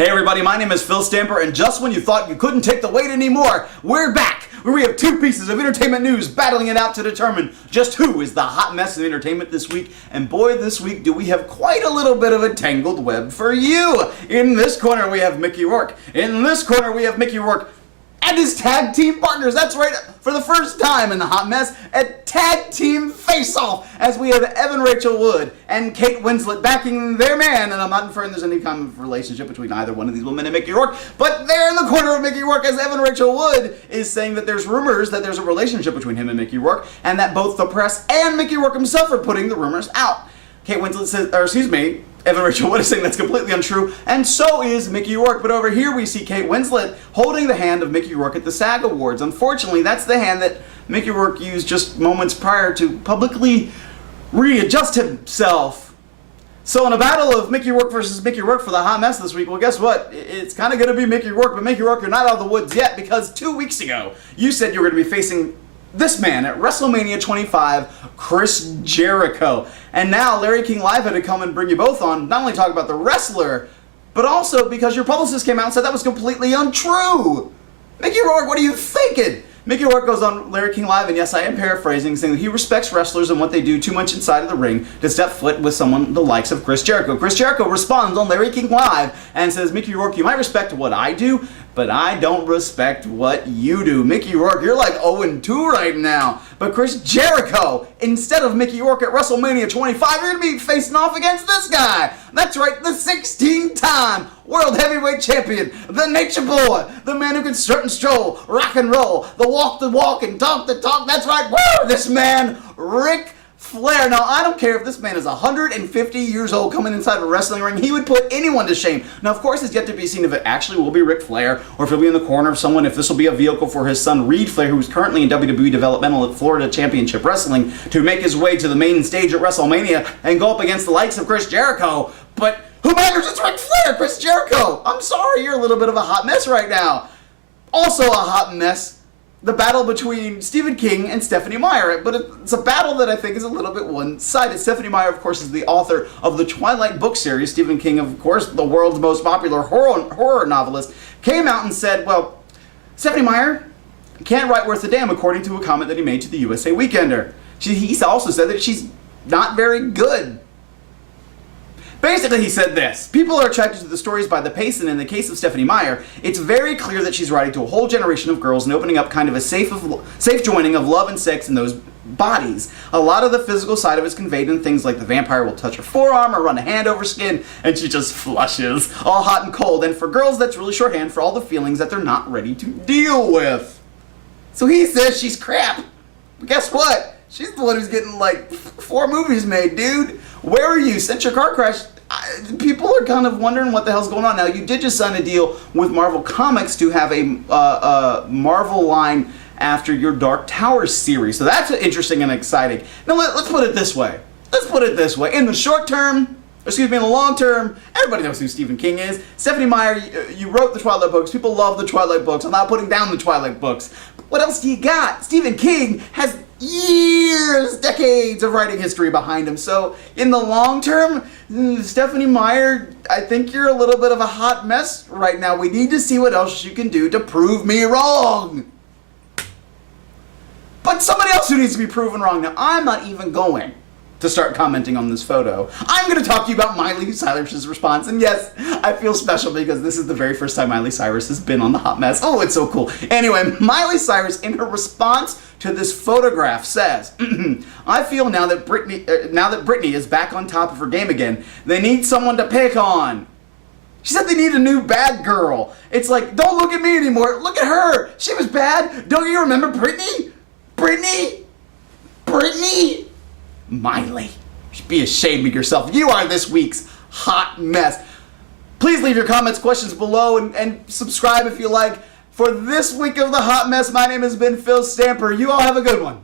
Hey everybody, my name is Phil Stamper, and just when you thought you couldn't take the weight anymore, we're back, where we have two pieces of entertainment news battling it out to determine just who is the hot mess of entertainment this week. And boy, this week do we have quite a little bit of a tangled web for you. In this corner we have Mickey Rourke. In this corner we have Mickey Rourke and his tag team partners. That's right, for the first time in the hot mess, a tag team face-off, as we have Evan Rachel Wood and Kate Winslet backing their man. And I'm not inferring there's any kind of relationship between either one of these women and Mickey Rourke, but they're in the corner of Mickey Rourke as Evan Rachel Wood is saying that there's rumors that there's a relationship between him and Mickey Rourke, and that both the press and Mickey Rourke himself are putting the rumors out. Kate Winslet says, Evan Rachel Wood is saying that's completely untrue, and so is Mickey Rourke. But over here we see Kate Winslet holding the hand of Mickey Rourke at the SAG Awards. Unfortunately, that's the hand that Mickey Rourke used just moments prior to publicly readjust himself. So in a battle of Mickey Rourke versus Mickey Rourke for the hot mess this week, well, guess what? It's kind of going to be Mickey Rourke, but Mickey Rourke, you're not out of the woods yet, because 2 weeks ago, you said you were going to be facing this man at WrestleMania 25, Chris Jericho. And now Larry King Live had to come and bring you both on, not only talk about the wrestler, but also because your publicist came out and said that was completely untrue. Mickey Rourke, what are you thinking? Mickey Rourke goes on Larry King Live, and yes, I am paraphrasing, saying that he respects wrestlers and what they do too much inside of the ring to step foot with someone the likes of Chris Jericho. Chris Jericho responds on Larry King Live and says, Mickey Rourke, you might respect what I do, but I don't respect what you do. Mickey Rourke, you're like 0-2 right now. But Chris Jericho, instead of Mickey Rourke at WrestleMania 25, you're going to be facing off against this guy. That's right, the 16-time World Heavyweight Champion, the Nature Boy, the man who can strut and stroll, rock and roll, the walk and talk the talk. That's right, woo! This man, Ric Flair. Now, I don't care if this man is 150 years old coming inside a wrestling ring. He would put anyone to shame. Now, of course, it's yet to be seen if it actually will be Ric Flair, or if he'll be in the corner of someone, if this will be a vehicle for his son, Reed Flair, who's currently in WWE Developmental at Florida Championship Wrestling, to make his way to the main stage at WrestleMania and go up against the likes of Chris Jericho. But who matters? It's Ric Flair, Chris Jericho. I'm sorry, you're a little bit of a hot mess right now. Also a hot mess, the battle between Stephen King and Stephanie Meyer. But it's a battle that I think is a little bit one-sided. Stephanie Meyer, of course, is the author of the Twilight book series. Stephen King, of course, the world's most popular horror novelist, came out and said, well, Stephanie Meyer can't write worth a damn, according to a comment that he made to the USA Weekender. He also said that she's not very good. Basically, he said this: people are attracted to the stories by the pace, and in the case of Stephanie Meyer, it's very clear that she's writing to a whole generation of girls and opening up kind of a safe joining of love and sex in those bodies. A lot of the physical side of it is conveyed in things like the vampire will touch her forearm or run a hand over skin, and she just flushes, all hot and cold. And for girls, that's really shorthand for all the feelings that they're not ready to deal with. So he says she's crap. But guess what? She's the one who's getting like 4 movies made, dude. Where are you? Since your car crash, people are kind of wondering what the hell's going on. Now, you did just sign a deal with Marvel Comics to have a Marvel line after your Dark Tower series. So that's interesting and exciting. Now, let's put it this way. In the short term, in the long term, everybody knows who Stephen King is. Stephanie Meyer, you wrote the Twilight books. People love the Twilight books. I'm not putting down the Twilight books. What else do you got? Stephen King has years, decades of writing history behind him. So in the long term, Stephanie Meyer, I think you're a little bit of a hot mess right now. We need to see what else you can do to prove me wrong. But somebody else who needs to be proven wrong. Now, I'm not even going to start commenting on this photo. I'm going to talk to you about Miley Cyrus's response. And yes, I feel special because this is the very first time Miley Cyrus has been on the hot mess. Oh, it's so cool. Anyway, Miley Cyrus, in her response to this photograph, says, I feel now that Britney is back on top of her game again, they need someone to pick on. She said they need a new bad girl. It's like, don't look at me anymore. Look at her. She was bad. Don't you remember Britney? Britney? Miley, you should be ashamed of yourself. You are this week's hot mess. Please leave your comments, questions below, and subscribe if you like. For this week of the hot mess, my name has been Phil Stamper. You all have a good one.